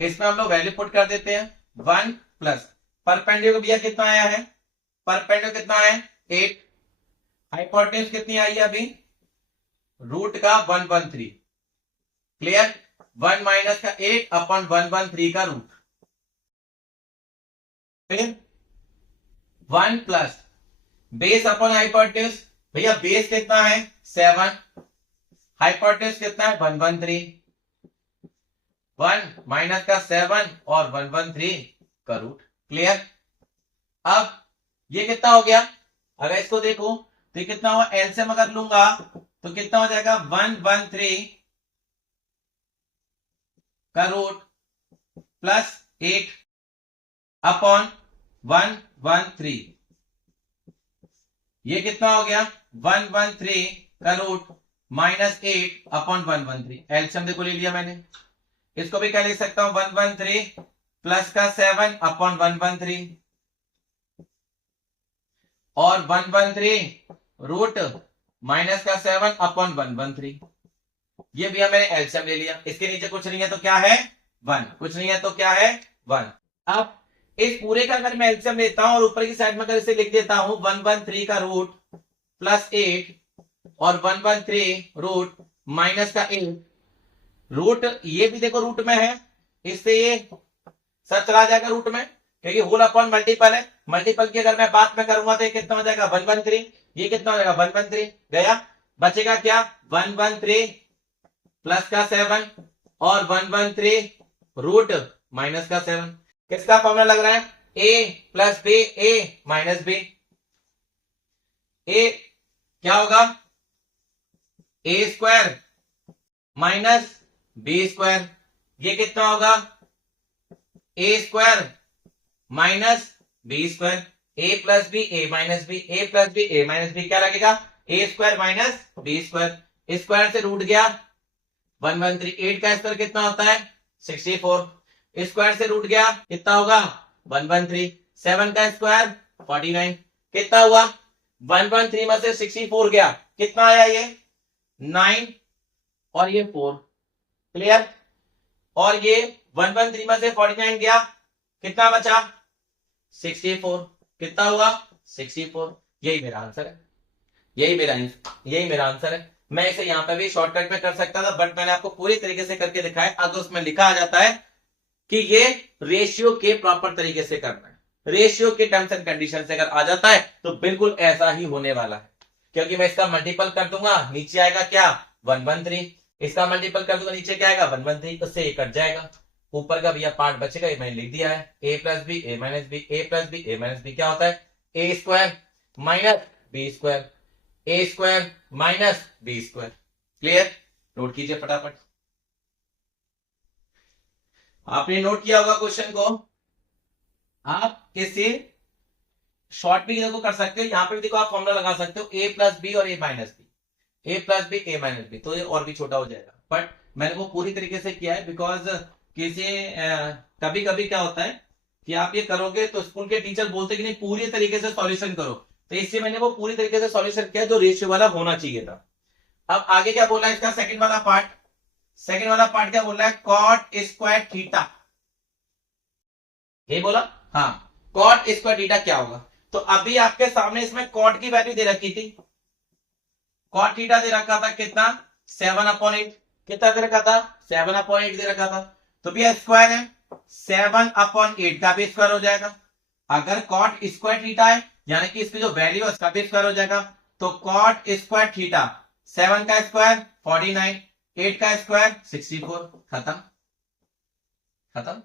इसमें हम लोग वैल्यू पुट कर देते हैं 1 प्लस परपेंडिकुलर भैया कितना आया है, परपेंडिकुलर कितना है 8, हाइपोटेन्यूज कितनी आई है अभी, रूट का 113। क्लियर, 1 माइनस का 8 अपॉन 113 का रूट, फिर 1 प्लस बेस अपॉन हाइपोटेन्यूज। भैया बेस कितना है 7, हाइपोटेन्यूज कितना है 113, 1 माइनस का 7 और 113 का रूट। क्लियर, अब ये कितना हो गया, अगर इसको देखो तो कितना हुआ, एलसीएम अगर लूंगा तो कितना हो जाएगा 113 का रूट प्लस 8 अपॉन 113, ये कितना हो गया 113 का रूट माइनस 8 अपॉन 113, एलसीएम देखो ले लिया मैंने। इसको भी क्या लिख सकता हूं 113 प्लस का 7 अपॉन 113 और 113 रूट माइनस का 7 अपॉन 113, ये भी मैंने एलसीएम ले लिया। इसके नीचे कुछ नहीं है तो क्या है 1, कुछ नहीं है तो क्या है 1। अब इस पूरे का अगर मैं एलसीएम लेता हूं और ऊपर की साइड में अगर इसे लिख देता हूं 113 का रूट प्लस 8 और 113 रूट माइनस का 8, रूट ये भी देखो रूट में है, इससे ये सब चला जाएगा रूट में, क्योंकि होल अपॉन मल्टीपल है। मल्टीपल की अगर मैं बात में करूंगा तो ये कितना हो जाएगा 113, ये कितना हो जाएगा 113 गया, बचेगा क्या 113 प्लस का 7 और 113 रूट माइनस का 7। किसका फॉर्मूला लग रहा है, A plus B A minus B. A क्या होगा A square minus B square, ये कितना होगा A square minus B square, A plus B A minus B, A plus B A minus B क्या लगेगा A square minus B square, square से root गया 113, 8 का स्क्वायर कितना होता है 64, स्क्वायर से रूट गया कितना होगा 113, 7 का स्क्वायर 49, कितना हुआ 113 में से 64 गया, कितना आया ये 9 और ये 4, क्लियर। और ये 113 में से 49 गया, कितना बचा 64, कितना हुआ 64, यही मेरा आंसर है, यही मेरा आंसर है। मैं इसे यहां पे भी शॉर्टकट में कर सकता था, बट मैंने आपको पूरी तरीके से करके दिखाया। अगर उसमें लिखा आ जाता है कि ये रेशियो के प्रॉपर तरीके से करना है, रेशियो के टर्म्स एंड कंडीशन से अगर आ जाता है तो बिल्कुल ऐसा ही होने वाला है, क्योंकि मैं इसका मल्टीपल कर दूंगा नीचे आएगा क्या 113, इसका मल्टीपल कर दूंगा नीचे क्या आएगा 113, उससे ये कट जाएगा, ऊपर का भैया पार्ट बचेगा, ये मैंने लिख दिया है A plus B A minus B, A plus B A minus B क्या होता है A square minus B square, A square minus B square. Clear, note कीजिए फटाफट, आपने नोट किया होगा क्वेश्चन को। आप इसे शॉर्ट भी देखो कर सकते हो, यहां पे भी देखो आप फॉर्मूला लगा सकते हो ए प्लस बी और ए minus B, A plus B A minus B, तो ये और भी छोटा हो जाएगा, बट मैंने वो पूरी तरीके से किया है बिकॉज किसी कभी कभी क्या होता है कि आप ये करोगे तो स्कूल के टीचर बोलते कि नहीं पूरी तरीके से सॉल्यूशन करो, तो इससे मैंने वो पूरी तरीके से सॉल्यूशन किया जो रेशियो वाला होना चाहिए था। अब आगे क्या बोला है इसका सेकंड वाला पार्ट, सेकंड वाला पार्ट क्या बोल रहा है कॉट स्क्वायर थीटा, ये बोला हाँ कॉट स्क्वायर थीटा क्या होगा, तो अभी आपके सामने इसमें कॉट की वैल्यू दे रखी थी, कॉट थीटा दे रखा था कितना 7/8, कितना दे रखा था 7/8 दे रखा था, तो भैया स्क्वायर है 7/8 का भी स्क्वायर हो जाएगा, अगर कॉट स्क्वायर थीटा है यानी कि इसकी जो वैल्यू है उसका भी स्क्वायर हो जाएगा, तो कॉट स्क्वायर थीटा 7 का स्क्वायर 49, 8 का स्क्वायर 64, खत्म खत्म,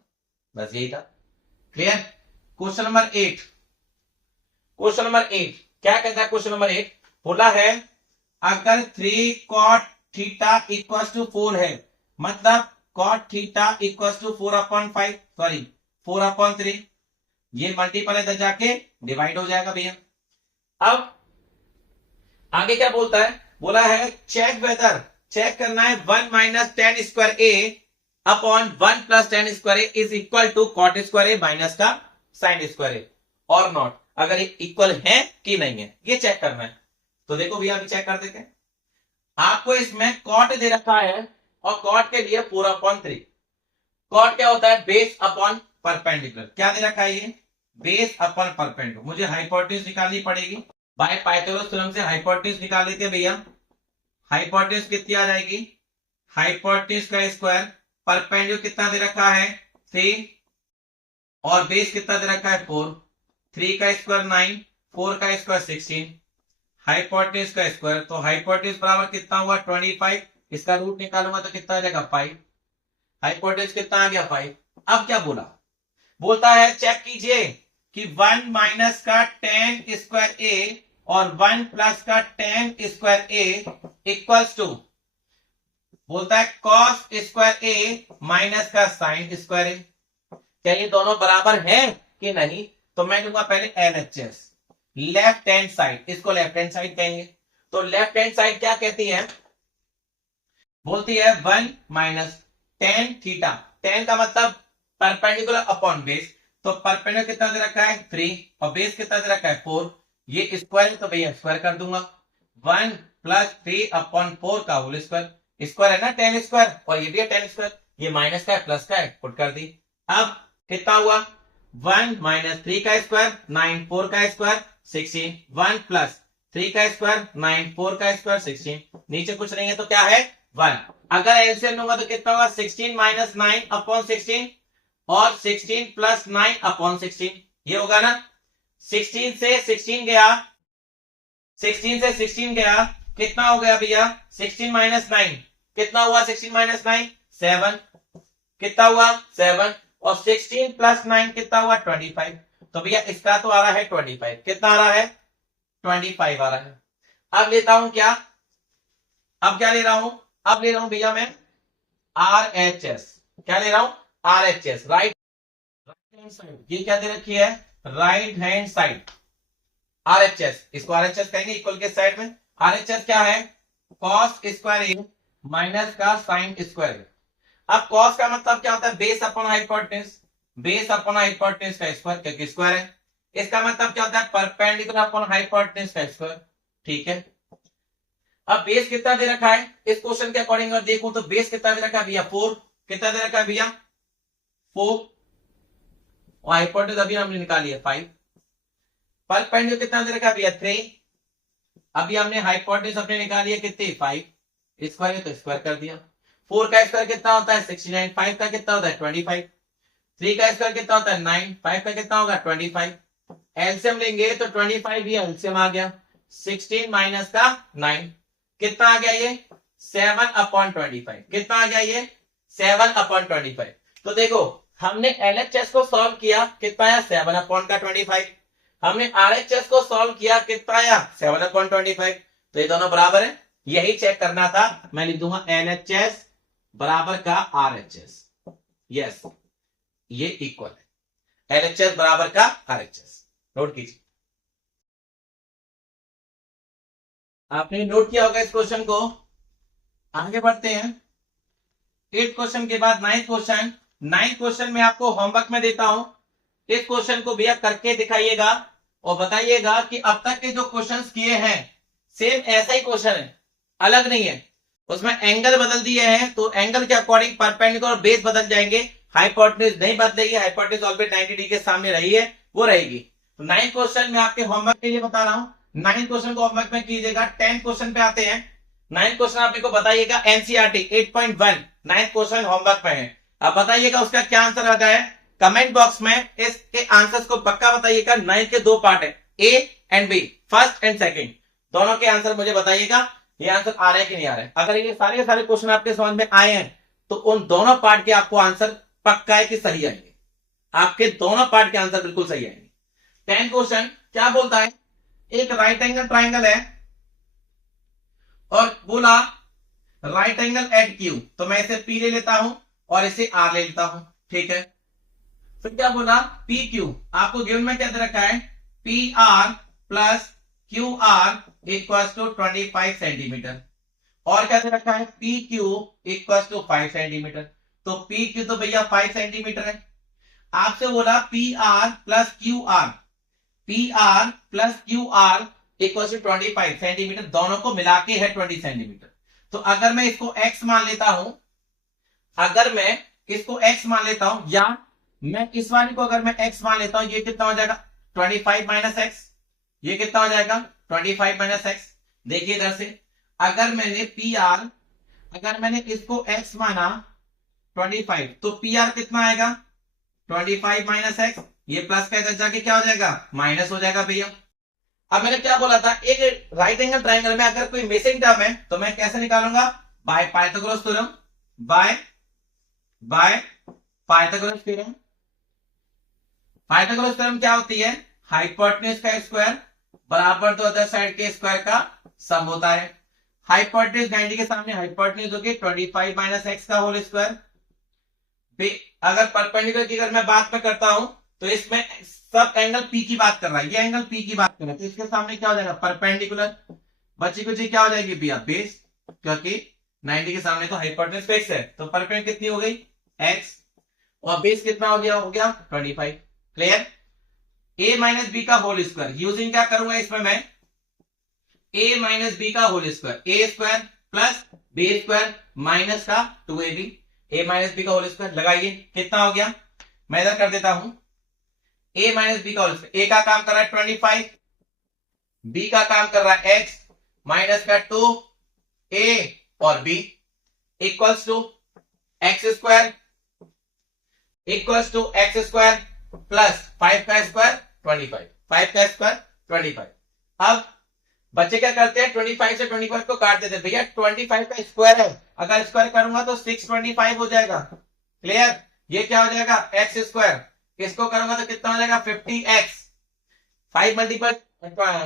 बस यही था। Clear. Question number 8, question number 8 क्या कहता है, क्वेश्चन नंबर 8 बोला है अगर 3 कॉट थीटा इक्वल टू 4 है, मतलब cot theta equal to 4/5 sorry 4/3, ये मल्टीपल है तो जाके डिवाइड हो जाएगा भैया। अब आगे क्या बोलता है, बोला है चेक वेदर, चेक करना है 1 minus tan square A upon 1 plus tan square A is equal to cot square A minus का साइन स्क्वायर ए और नॉट, अगर ये इक्वल है कि नहीं है ये चेक करना है। तो देखो भैया अभी चेक कर देते हैं, आपको इसमें कॉट दे रखा है और कॉट के लिए 4/3, कॉट क्या होता है बेस अपॉन परपेंडिकुलर, क्या दे रखा है ये बेस अपॉन परपेंडिकुलर, मुझे हाइपोटेन्यूज निकालनी पड़ेगी, बाय पाइथागोरस थ्योरम से हाइपोटेन्यूज निकाल लेते हैं भैया, हाइपोटेन्यूज कितनी आ जाएगी, हाइपोटेन्यूज का स्क्वायर, परपेंडिकुलर कितना दे रखा है 3 और बेस कितना दे रखा है 4, 3 का स्क्वायर 9, 4 का स्क्वायर 16, हाइपोटेन्यूज का स्क्वायर, तो हाइपोटेन्यूज बराबर कितना हुआ 25, इसका रूट निकालूंगा तो कितना आ जाएगा 5, हाइपोटेन्यूज कितना आ गया 5। अब क्या बोला, बोलता है चेक कीजिए कि 1 माइनस का टेन स्क्वायर ए और 1 प्लस का tan square A equals to, बोलता है कॉस स्क्वायर ए माइनस का साइन स्क्वायर ए। क्या ये दोनों बराबर है कि नहीं? तो मैं लूंगा पहले एलएचएस, लेफ्ट हैंड साइड, इसको लेफ्ट हैंड साइड कहेंगे। तो लेफ्ट हैंड साइड क्या कहती है? बोलती है 1 माइनस टेन थीटा। टेन का मतलब परपेंडिकुलर अपॉन बेस, तो परपेंडिकुलर कितना दे रखा है 3 और बेस कितना दे रखा है 4। ये स्क्वायर तो भैया स्क्वायर कर दूंगा, 1 प्लस 3 अपॉन 4 का होल स्क्वायर। स्क्वायर है ना टेन स्क्वायर, और ये भी है टेन स्क्वायर, ये माइनस का है प्लस का है, पुट कर दी। अब कितना हुआ 1 माइनस 3 का स्क्वायर 9, 4 का स्क्वायर 16, 1 प्लस 3 का स्क्वायर 9, 4 का स्क्वायर 16, नीचे कुछ नहीं है तो क्या है 1। अगर एलसीएम लूंगा तो कितना होगा 16 माइनस 9 अपॉन 16 और 16 प्लस 9 अपॉन 16, ये होगा ना। 16 से 16 गया, 16 से 16 गया, कितना हो गया भैया 16 माइनस 9, कितना हुआ 16 माइनस 9 7, कितना हुआ 7, और 16 प्लस 9 कितना हुआ 25। तो भैया इसका तो आ रहा है 25, कितना आ रहा है 25 आ रहा है। अब लेता हूं क्या, अब क्या ले रहा हूं, अब ले रहा हूं भैया मैं RHS। क्या ले रहा हूं RHS, राइट हैंड साइड। ये क्या दे रखी है राइट हैंड साइड, RHS, इसको RHS कहेंगे इक्वल के साइड में। RHS क्या है कॉस स्क्वायर ए माइनस का साइन स्क्वायर। अब कॉस का मतलब क्या होता है base upon hypotenuse, base upon hypotenuse का स्क्वायर, क्योंकि स्क्वायर है। इसका मतलब क्या होता है परपेंडिकुलर अपॉन हाइपोटेन्यूज का स्क्वायर, ठीक है। अब बेस कितना दे रखा है इस क्वेश्चन के अकॉर्डिंग अगर देखूं तो बेस कितना दे रखा है भैया 4, कितना दे रखा है भैया 4, और हाइपोटेन्यूज अभी हमने निकाली है 5। परपेंडिकुलर कितना दे रखा है भैया 3, अभी हमने हाइपोटेन्यूज अपने निकाली है कितनी 5, स्क्वायर है तो स्क्वायर कर दिया। 4 का स्क्वायर कितना होता है 69, 5 का कितना होता है 25, 3 का स्क्वायर कितना होता है 9, 5 का कितना होगा 25। एलसीएम लेंगे तो 25 भी एलसीएम आ गया, 16 माइनस का 9 कितना आ गया ये 7/25, कितना आ गया ये 7/25। तो देखो हमने एलएचएस को सॉल्व किया, कितना आया 7/25। हमने आरएचएस को सॉल्व किया, कितना आया 7/25। तो ये दोनों बराबर है, यही चेक करना था। मैं लिख दूंगा एलएचएस बराबर का आरएचएस, यस ये इक्वल है, एलएचएस बराबर का आरएचएस। नोट कीजिए, आपने नोट किया होगा इस क्वेश्चन को। आगे बढ़ते हैं 8 क्वेश्चन के बाद 9 क्वेश्चन। 9 क्वेश्चन में आपको होमवर्क में देता हूं, इस क्वेश्चन को भैया करके दिखाइएगा और बताइएगा कि अब तक के जो क्वेश्चंस किए हैं सेम ऐसा ही क्वेश्चन है, अलग नहीं है। उसमें एंगल बदल दिए हैं तो एंगल के अकॉर्डिंग परपेंडिकुलर और बेस बदल जाएंगे, हाइपोटेन्यूज नहीं बदलेगी, हाइपोटेन्यूज ऑलरेडी 90 डिग्री के सामने रही है वो रहेगी। तो 9 क्वेश्चन में आपके होमवर्क के लिए बता रहा हूं, 9 क्वेश्चन को होमवर्क में कीजिएगा। 10 क्वेश्चन पे आते हैं। 9 क्वेश्चन आप मेरे को बताइएगा एनसीईआरटी 8.1 9 क्वेश्चन होमवर्क में है। अब बताइएगा उसका क्या आंसर आ जाए कमेंट बॉक्स में, इसके आंसर्स को पक्का बताइएगा। 9 के 2 पार्ट है, A and B, first and second, दोनों के आंसर मुझे बताइएगा ये आंसर आ रहे हैं कि नहीं आ रहे हैं। अगर ये सारे क्वेश्चन आपके समझ में आए हैं तो उन दोनों पार्ट के आपको आंसर पक्का है कि सही आएंगे, आपके दोनों पार्ट के आंसर बिल्कुल सही आएंगे। 10 क्वेश्चन क्या बोलता है, एक राइट एंगल ट्राइंगल है और बोला राइट एंगल एट क्यू, तो मैं इसे पी ले लेता हूं और इसे आर ले लेता हूं, ठीक है। फिर क्या बोला पी क्यू, आपको गिवन में क्या दे रखा है P R plus Q R equal to 25 centimetre, और क्या दे रखा है P Q equal to 5 centimetre. तो पी क्यू तो भैया 5 सेंटीमीटर है। आपसे बोला P R plus Q R, P R plus Q R equal to 25 centimetre, दोनों को मिला के है 20 सेंटीमीटर। तो अगर मैं इसको x मान लेता हूं, अगर मैं इसको x मान लेता हूं, या मैं इस वाले को अगर मैं x मान लेता हूं, ये कितना हो जाएगा 25 माइनस एक्स, ये कितना हो जाएगा 25 माइनस एक्स। देखिए इधर से अगर मैंने पी आर, अगर मैंने इसको x माना 25, तो पी आर कितना आएगा 25 माइनस एक्स, ये प्लस का इधर जाके क्या हो जाएगा माइनस हो जाएगा भैया। अब मैंने क्या बोला था एक राइट एंगल ट्राइंगल में अगर कोई मिसिंग टर्म है तो मैं कैसे निकालूंगा by Pythagoras theorem, by Pythagoras theorem. Pythagoras theorem क्या होती है? हाइपोटेन्यूज का स्क्वायर बराबर तो अदर साइड के स्क्वायर का सम होता है। हाइपोटेन्यूज 90 के सामने हाइपोटेन्यूज होगी 25 माइनस एक्स का होल स्क्वायर। अगर परपेंडिकुलर की अगर मैं बात में करता हूं तो इसमें सब एंगल पी की बात कर रहा है, ये एंगल पी की बात कर रहा है, तो इसके सामने क्या हो जाएगा? परपेंडिकुलर। बची कुछ क्या हो जाएगी भैया? बेस, क्योंकि 90 के सामने तो हाइपोटेन्यूज फिक्स है, तो परपेंडिकुलर कितनी हो गई? एक्स, और बेस कितना हो गया? 25। क्लियर? a माइनस बी का होल स्क्वायर यूजिंग क्या करूंगा इसमें मैं? a माइनस बी का whole square, A square plus B square minus का 2ab, a माइनस बी का होल स्क्वायर लगाइए, कितना हो गया? मैं इधर कर देता हूं a माइनस बी का होल स्क्वायर, a का काम कर रहा है 25, b का काम कर रहा है x माइनस का 2a और b equals to X square plus 5 का स्क्वायर 25, 5 का स्क्वायर 25। अब बच्चे क्या करते हैं? 25 से 25 को काट देते हैं। भैया 25 का स्क्वायर है, अगर स्क्वायर करूंगा तो 625 हो जाएगा। क्लियर? ये क्या हो जाएगा? एक्स स्क्वायर, इसको करूंगा तो कितना हो जाएगा? 50x, 5 मल्टीपल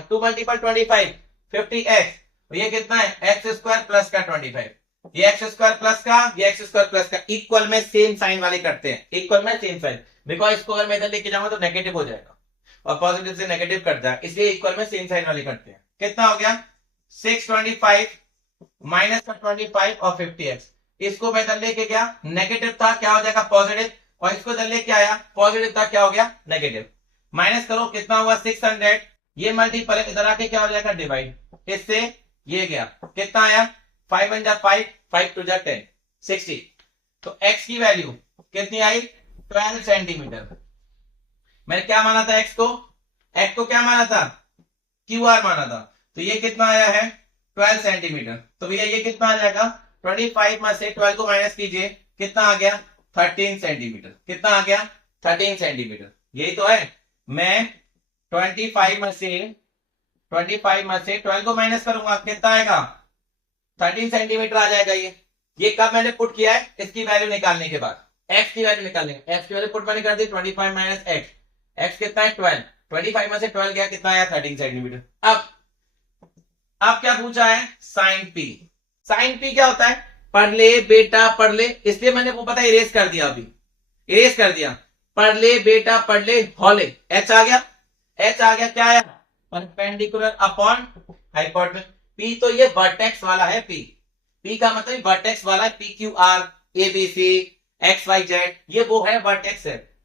2 मल्टीपल 25 50x, ये कितना है? एक्स स्क्वायर प्लस का 25, ये एक्स स्क्वायर प्लस का, ये एक्स स्क्वायर प्लस का, इक्वल में सेम साइन वाले करते हैं, इक्वल में सेम साइन, बिकॉज इसको अगर मैं इधर लेके जाऊंगा तो नेगेटिव हो जाएगा और पॉजिटिव से नेगेटिव कट जाए, इसलिए इक्वल में सेम साइन वाले करते हैं। कितना हो गया? 625 माइनस का 25 और 50x, इसको मैं इधर लेके गया, नेगेटिव था, क्या हो जाएगा? पॉजिटिव, और इसको इधर लेके आया, पॉजिटिव था, क्या हो गया? नेगेटिव। माइनस करो, कितना हुआ? 600, ये मल्टीपल इधर आके क्या हो जाएगा? डिवाइड, इससे ये गया, कितना आया? 5 1 5, 5 2 10, 60। तो x की वैल्यू कितनी आई? 12 सेंटीमीटर। मैंने क्या माना था? x को क्या माना था? QR माना था, तो ये कितना आया है? 12 सेंटीमीटर। तो भैया ये कितना आ जाएगा? 25 में से 12 को माइनस कीजिए, कितना आ गया? 13 सेंटीमीटर। कितना आ गया? 13 सेंटीमीटर। यही तो है, मैं 25 में से 12 को माइनस करूंगा, कितना आएगा? 13 सेंटीमीटर आ जाएगा। ये कब मैंने पुट किया है? इसकी वैल्यू निकालने के बाद, x की वैल्यू निकालने, x की वैल्यू पुट मैंने कर दी 25 माइनस x कितना है? 12, 25 में से 12 गया, कितना आया? 13 सेंटीमीटर। अब क्या पूछा है? Sign p। साइन p क्या होता है? पढ़ ले बेटा पढ़ ले, इसलिए मैंने वो पता इरेज कर दिया, अभी इरेज कर दिया। पढ़ ले बेटा पढ़ ले, हॉले h आ गया, क्या आया? Perpendicular upon hypotenuse. P तो ये वर्टेक्स वाला है, P का मतलब वर्टेक्स वाला है, PQR ABC XYZ, ये वो है वर्टेक्स है।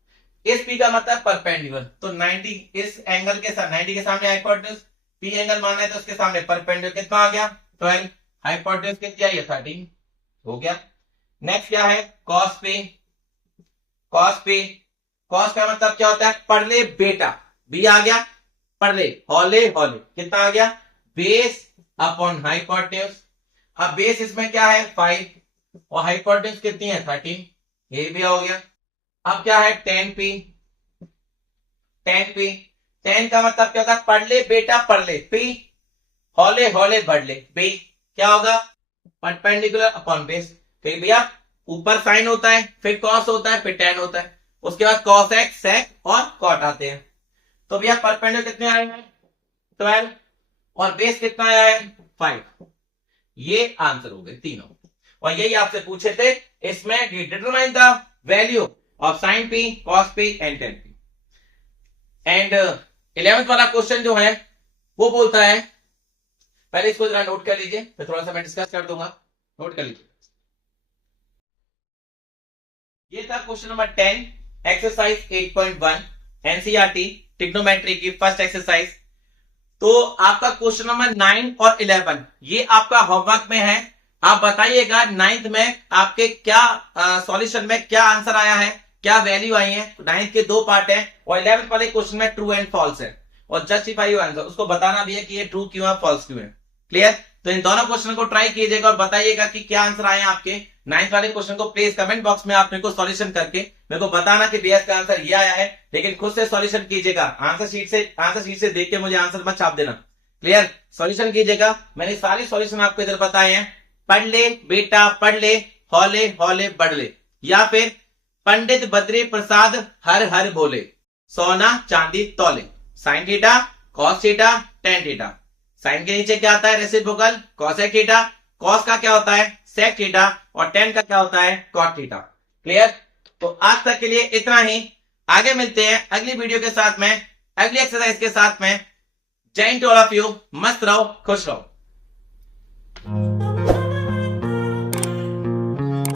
इस P का मतलब परपेंडिकुलर, तो 90 इस एंगल के साथ, 90 के सामने हाइपोटेन्यूज, P एंगल माना है तो उसके सामने परपेंडिकुलर, कितना आ गया? 12, हाइपोटेन्यूज कितनी आई है? 13 हो गया। नेक्स्ट क्या है? Cos P। कॉस का मतलब क्या होता है? पढ़ ले बेटा, B आ गया, पढ़ ले, हॉले कितना आ गया? Base upon hypotenuse. अब बेस इसमें क्या है? 5 और हाइपोटेन्यूज कितनी है? 13, ये भी हो गया। अब क्या है? 10p। 10 का मतलब क्या होता है? पढ़ ले बेटा पढ़ ले, P हॉले बढ़ ले, B क्या होगा? Perpendicular upon base. फिर भैया ऊपर साइन होता है, फिर कॉस होता है, फिर टेन होता है, उसके बाद कॉस एक्स सेक और कॉट आते हैं। तो भैया परपेंडिकुलर कितने आए हैं? 12, और बेस कितना आया है? 5। ये आंसर हो गए तीनों, और यही आपसे पूछे थे इसमें, determine the value of sine p, cos p and ten p। And 11th वाला क्वेश्चन जो है वो बोलता है, पहले इसको जरा नोट कर लीजिए, फिर थोड़ा सा मैं डिस्कस कर दूंगा, नोट कर लीजिए। ये था question number 10, exercise 8.1 NCERT trigonometry की फर्स्ट एक्सरसाइज। तो आपका क्वेश्चन नंबर 9 और 11 ये आपका होमवर्क में है। आप बताइएगा 9th में आपके क्या सॉल्यूशन में क्या आंसर आया है, क्या वैल्यू आई है। 9th के 2 पार्ट है और 11th वाले क्वेश्चन में ट्रू एंड फॉल्स है, और जस्टिफाई योर आंसर, उसको बताना भी है कि ये ट्रू क्यों है, फॉल्स क्यों है। क्लियर? तो इन दोनों क्वेश्चन को ट्राई कीजिएगा और बताइएगा कि क्या आंसर आए आपके 9th वाले क्वेश्चन को। प्लीज कमेंट बॉक्स में आप मेरे को सॉल्यूशन करके मेरे को बताना कि बीएस का आंसर ये आया है, लेकिन खुद से सॉल्यूशन कीजिएगा, आंसर शीट से देख के मुझे आंसर मत छाप देना। क्लियर? सॉल्यूशन कीजिएगा। मैंने सारी सॉल्यूशन आपको इधर बताए हैं। पढ़ ले बेटा पढ़ ले, हौले बढ़ ले, या फिर पंडित बद्री प्रसाद हर हर बोले। सोना चांदी तौले। Sine theta cos theta tan theta. Sine के नीचे क्या आता है रेसिप्रोकल कॉसेक थीटा। कॉस का क्या होता है सेक थीटा और टेन का क्या होता है कॉट थीटा। क्लियर। तो आज तक के लिए इतना ही। आगे मिलते हैं अगली वीडियो के साथ में, अगली एक्सरसाइज के साथ में। जय Hind to all of you. मस्त रहो खुश रहो।